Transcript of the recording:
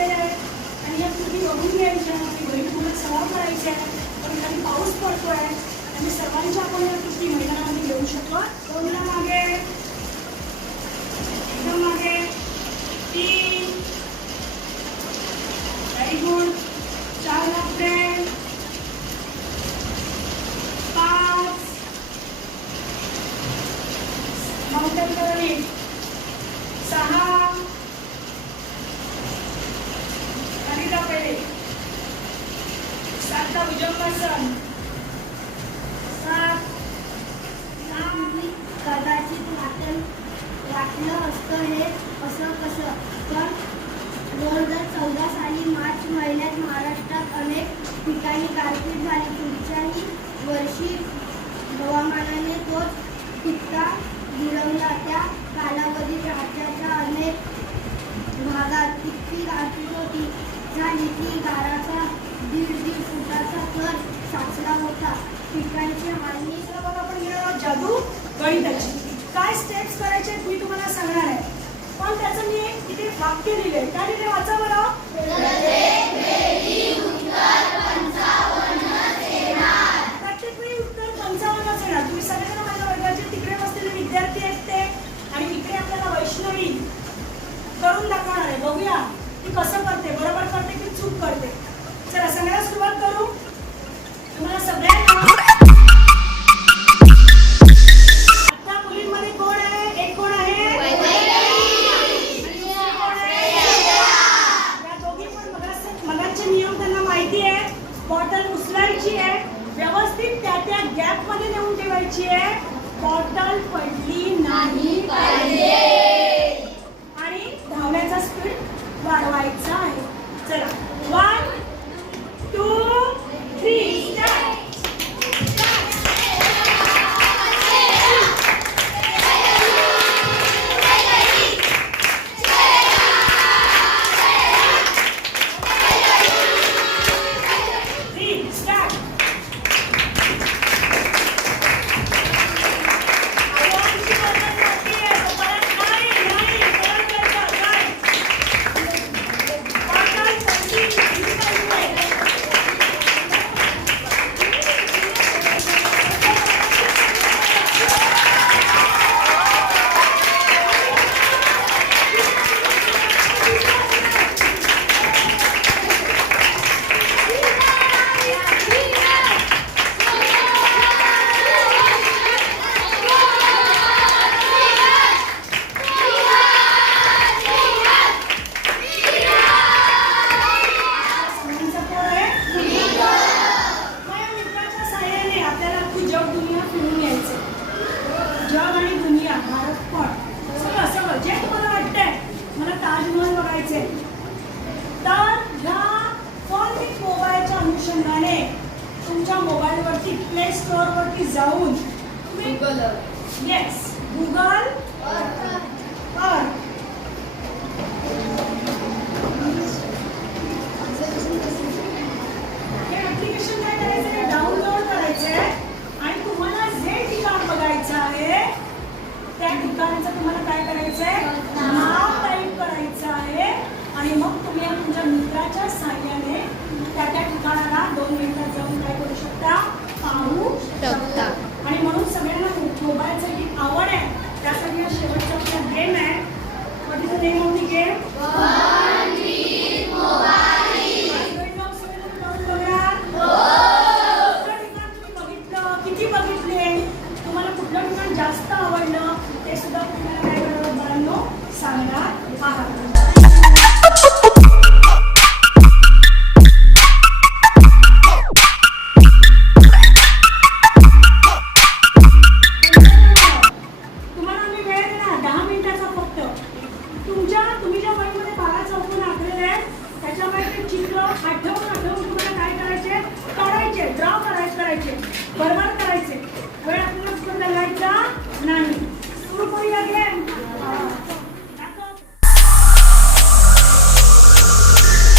बसलेल्या आहेत आणि या कृती बघून घ्यायच्या की बहीण तुम्हाला सराव करायचे आहे. पण खाली पाऊस पडतोय आणि सर्वांच्या आपण या कृती मैदानामध्ये घेऊ शकतो. दोनला मागे, एकदम मागे, 3, व्हेरी गुड, 4 लागते, 5 माउंटेन करणी, 6 खाली पहिले, 7 भुजंगासन, 7 कदाचित वाटलं असतं हे असं कसं, पण 2014 साली मार्च महिन्यात महाराष्ट्रात अनेक ठिकाणी गारपीट झाली. पुढच्याही वर्षी हवामानाने तोच किस्सा घडवला. त्या कालावधीत राज्याच्या अनेक भागात इतकी गारपीट झाली की गाराचा 1.5 फुटाचा थर साचला होता. पिकांची हानी. बघा आपण घेणार जादू गणिताची. काय स्टेप्स करायचे मी तुम्हाला सांगणार आहे, पण त्याचं मी एक इथे वाक्य लिहिले. काय लिहिले वाचा बरं. प्रत्येक वेळी उत्तर 55 येणार. तुम्ही सगळ्यांना माझ्या वर्गाचे तिकडे बसलेले विद्यार्थी आहेत ते, आणि इकडे आपल्याला वैष्णवी करून दाखवणार आहे. बघूया ती कसं करते, बरोबर करते की चूक करते. चला सगळ्याला सुरुवात करू. तुम्हाला सगळ्यांना आता मुलींमध्ये कोण आहे, एक कोण आहे, या दोघी पण मगाचे नियम त्यांना माहिती आहे. बॉटल उचलायची आहे, व्यवस्थित त्या गॅप मध्ये नेऊन ठेवायची आहे. बॉटल पडली नाही पाहिजे आणि धावण्याचा स्पीड वाढवायचा आहे. चला 1 2 3 स्टार्ट. जग आणि दुनिया, भारत पण सगळं सगळं जे तुम्हाला वाटतंय. मला ताजमहल बघायचे तर ह्या फोन विथ मोबाईलच्या अनुषंगाने तुमच्या मोबाईलवरती प्ले स्टोअरवरती जाऊन तुम्ही येस गुगल अर्थ हे ऍप्लिकेशन काय करायचं, डाउनलोड करायचंय आणि तुम्हाला जे ठिकाण बघायचं आहे त्या ठिकाणाचं तुम्हाला काय करायचंय, नाव टाईप करायचं आहे आणि मग तुम्ही तुमच्या मित्राच्या